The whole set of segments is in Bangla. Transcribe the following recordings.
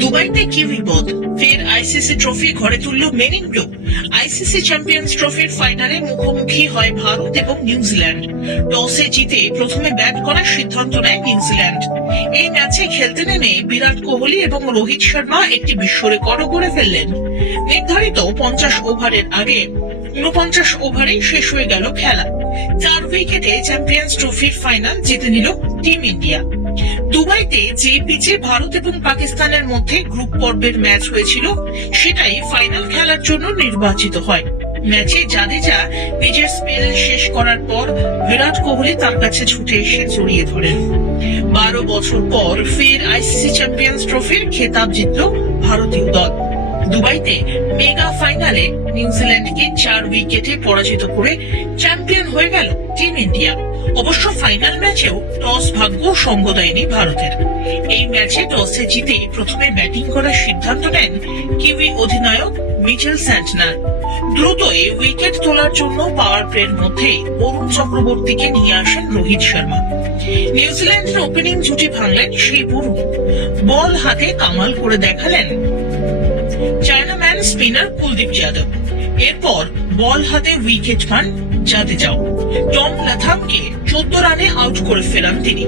দুবাইতে কি বিপদ? ফের আইসিসি ট্রফি ঘরে তুলল ইন ব্লু আইসিসি চ্যাম্পিয়ন্স ট্রফির ফাইনালে মুখোমুখি হয় ভারত এবং নিউজিল্যান্ড টসে জিতে প্রথমে ব্যাট করার সিদ্ধান্ত নেয় নিউজিল্যান্ড এই ম্যাচে খেলতে নেমে বিরাট কোহলি এবং রোহিত শর্মা একটি বিশ্ব রেকর্ডও করে ফেললেন। নির্ধারিত পঞ্চাশ ওভারের আগে উনপঞ্চাশ ওভারেই শেষ হয়ে গেল খেলা। চার উইকেটে চ্যাম্পিয়ন্স ট্রফির ফাইনাল জিতে নিল টিম ইন্ডিয়া দুবাইতে যে পিচে ভারত এবং পাকিস্তানের মধ্যে গ্রুপ পর্বের ম্যাচ হয়েছিল, সেটাই ফাইনাল খেলার জন্য নির্বাচিত হয়। ম্যাচে জাদেজা নিজের স্পেল শেষ করার পর বিরাট কোহলি তার কাছে ছুটে এসে জড়িয়ে ধরেন। বারো বছর পর ফের আইসিসি চ্যাম্পিয়ন্স ট্রফির খেতাব জিতল ভারতীয় দল। দুবাইতে মেগা ফাইনালে নিউজিল্যান্ডকে চার উইকেটে পরাজিত করে চ্যাম্পিয়ন হয়ে গেল টিম ইন্ডিয়া অবশ্য ফাইনাল ম্যাচেও টস ভাগ্য সঙ্গ দেয়নি ভারতের। এই ম্যাচে টসে জিতে প্রথমে ব্যাটিং করার সিদ্ধান্ত নেন কিউই অধিনায়ক মিচেল স্যান্টনার। দ্রুত এই উইকেট তোলার জন্য পাওয়ার প্লের মধ্যে অরুণ চক্রবর্তীকে নিয়ে আসেন রোহিত শর্মা। নিউজিল্যান্ডের ওপেনিং জুটি ভাঙলেন সেই বরুণ বল হাতে কামাল করে দেখালেন চায়নাম্যান স্পিনার কুলদীপ যাদব। এরপর বল হাতে উইকেট পান জাদেজাও টম লাথামকে চোদ্দ রানে আউট করে ফেরান তিনি।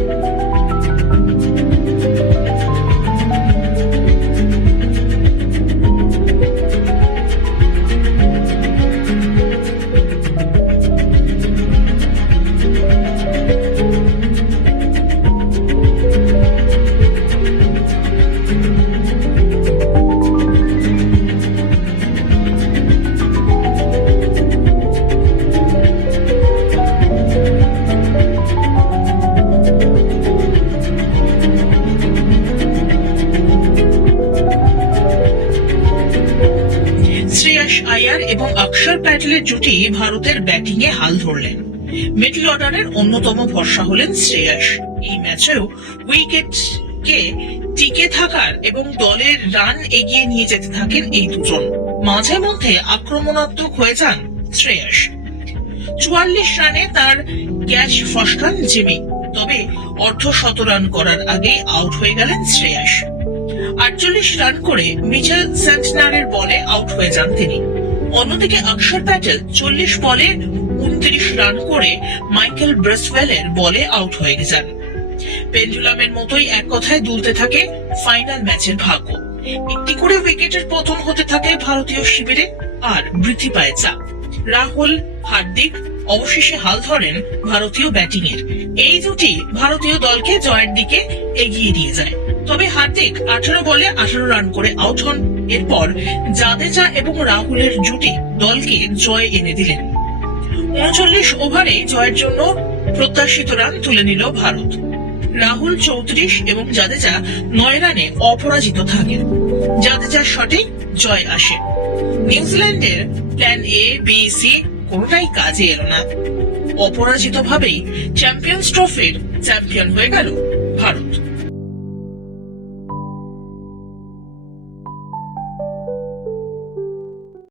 এবং অক্ষর প্যাটেলের জুটি ভারতের ব্যাটিং এ হাল ধরলেন। মিডল অর্ডারের অন্যতম ভরসা হলেন শ্রেয়াস। এই ম্যাচেও উইকেট কে টিকে থাকার এবং দলের রান এগিয়ে নিয়ে যেতে থাকেন এই দুজন। মাঝে মধ্যে আক্রমণাত্মক হয়ে যান শ্রেয়াস। চুয়াল্লিশ রানে তার ক্যাচ ফসকান জিমি, তবে অর্ধ শত রান করার আগে আউট হয়ে গেলেন শ্রেয়াস। আটচল্লিশ রান করে মিচেল সেন্টনারের বলে আউট হয়ে যান তিনি। অন্যদিকে অক্ষর প্যাটেল চল্লিশ বলে উনত্রিশ রান করে মাইকেল ব্রেসওয়েলের বলে আউট হয়ে যান। পেন্ডুলামের মতোই এক কথায় দুলতে থাকে ফাইনাল ম্যাচের ভাগ্য। একটি করে উইকেটের পতন হতে থাকে ভারতীয় শিবিরে আর বৃদ্ধি পায় চাপ। রাহুল, হার্দিক অবশেষে হাল ধরেন ভারতীয় ব্যাটিং এর এই দুটি ভারতীয় দলকে জয়ের দিকে এগিয়ে নিয়ে যায়। তবে হার্দিক আঠারো বলে আঠারো রান করে আউট হন। এরপর জাদেজা এবং রাহুলের জুটি দলকে জয় এনে দিলেন। উনচল্লিশ ওভারে জয়ের জন্য প্রত্যাশিত রান তুলে নিল ভারত। রাহুল চৌত্রিশ এবং জাদেজা নয় রানে অপরাজিত থাকেন। জাদেজার শটে জয় আসে। নিউজিল্যান্ডের প্ল্যান এ, বি, সি কোনটাই কাজে এলো না। অপরাজিত ভাবেই চ্যাম্পিয়ন্স ট্রফির চ্যাম্পিয়ন হয়ে গেল ভারত।